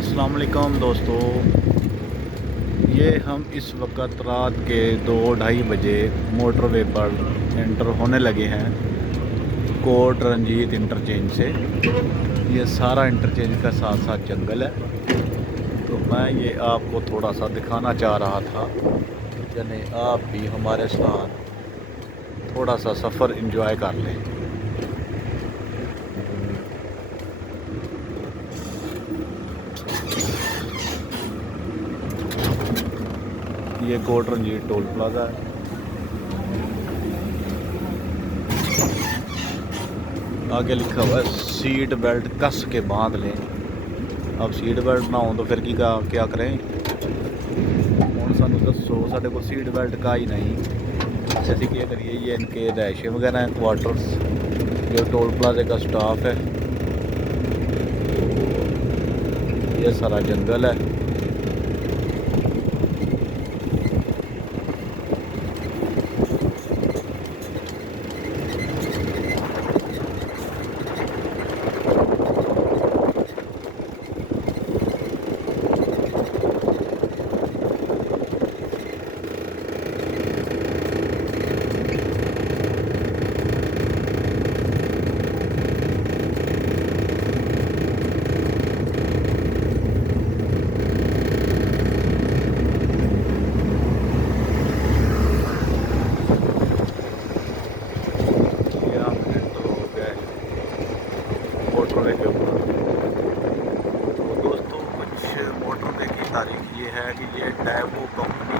अस्सलाम वालेकुम दोस्तों, ये हम इस वक्त रात के 2-2:30 बजे मोटरवे पर एंटर होने लगे हैं कोट रंजीत इंटरचेंज से। ये सारा इंटरचेंज का साथ साथ जंगल है, तो मैं ये आपको थोड़ा सा दिखाना चाह रहा था। यानी आप भी हमारे साथ थोड़ा सा सफ़र एंजॉय कर लें। ये कोट रंजीत टोल प्लाजा है। आगे लिखा हुआ है सीट बेल्ट कस के बांध लें। अब सीट बेल्ट ना हो तो फिर क्या करें। हुण सानू दसो, साडे को सीट बेल्ट का ही नहीं, जैसे क्या करिए। ये इनके रहायशे वगैरह हैं, क्वार्टर्स। जो टोल प्लाजे का स्टाफ है। ये सारा जंगल है। मोटरवे के ऊपर तो दोस्तों, कुछ मोटरवे की तारीख ये है कि ये डैवो कंपनी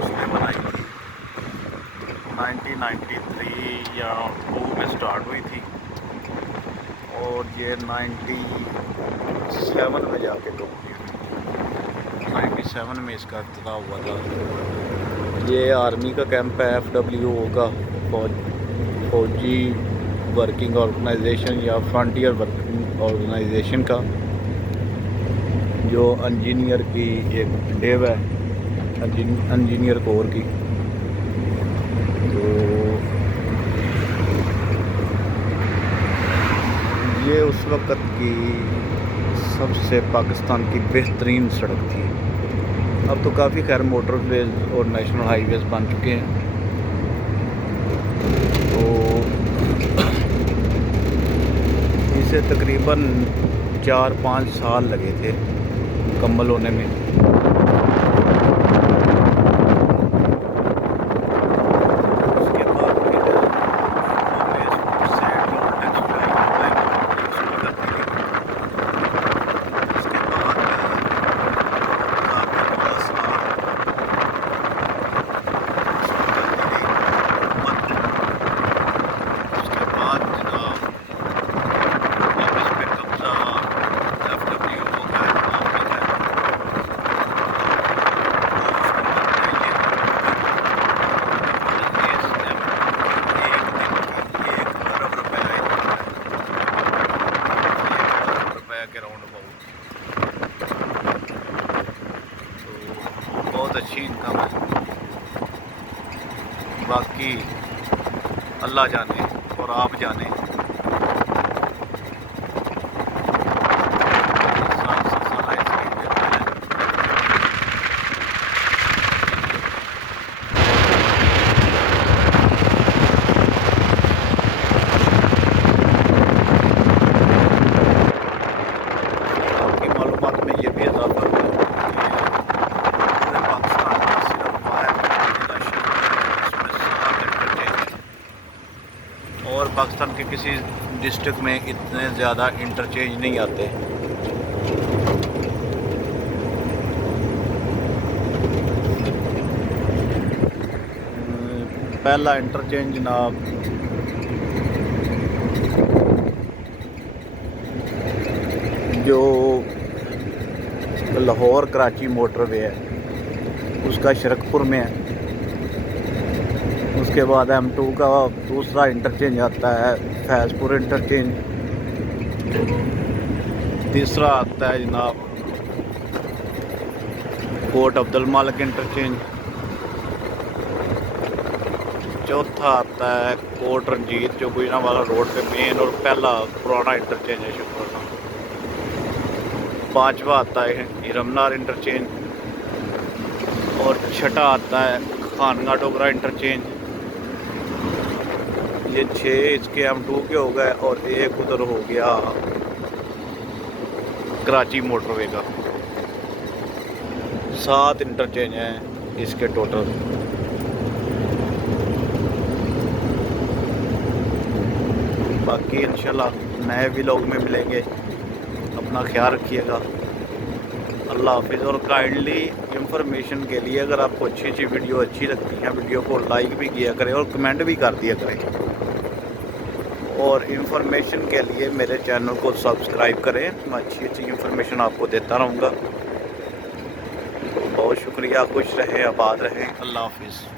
उसने बनाई थी। 1993 या 2 में स्टार्ट हुई थी और ये 97 में जाके कंप्लीट हुई। 97 में इसका इफ्तिताह हुआ था। ये आर्मी का कैंप है, FWO का, फौजी वर्किंग ऑर्गेनाइजेशन या फ्रंटियर वर्किंग ऑर्गेनाइजेशन का, जो इंजीनियर की एक डेव है, इंजीनियर कोर की। तो ये उस वक़्त की सबसे पाकिस्तान की बेहतरीन सड़क थी। अब तो काफ़ी खैर मोटरवेज और नेशनल हाईवेज बन चुके हैं। तो इसे तकरीबन 4-5 साल लगे थे मुकम्मल होने में। उसके बाद बहुत अच्छी इनकम है। बाकी अल्लाह जाने और आप जाने। आपकी मालूमात में ये भी इजाफा और पाकिस्तान के किसी डिस्ट्रिक्ट में इतने ज़्यादा इंटरचेंज नहीं आते। पहला इंटरचेंज जनाब जो लाहौर कराची मोटरवे है, उसका शरकपुर में है। उसके बाद M2 का दूसरा इंटरचेंज आता है फैज़पुर इंटरचेंज। तीसरा आता है जनाब कोट अब्दुलमालिक इंटरचेंज। चौथा आता है कोट रंजीत, जो गुजरांवाला रोड पे मेन और पहला पुराना इंटरचेंज है शक्कर का। पांचवा आता है हीरमनार इंटरचेंज और छठा आता है खानगाह डोगरां इंटरचेंज। ये 6 इसके M2 के हो गए और एक उधर हो गया कराची मोटरवे का। 7 इंटरचेंज हैं इसके टोटल। बाकी इंशाल्लाह नए व्लॉग में मिलेंगे। अपना ख्याल रखिएगा। अल्लाह हाफिज़। और काइंडली इंफॉर्मेशन के लिए अगर आपको अच्छी वीडियो अच्छी लगती है, वीडियो को लाइक भी किया करें और कमेंट भी कर दिया करें। और इंफॉर्मेशन के लिए मेरे चैनल को सब्सक्राइब करें। मैं अच्छी इंफॉर्मेशन आपको देता रहूँगा। बहुत शुक्रिया। खुश रहें, आबाद रहें। अल्लाह हाफिज़।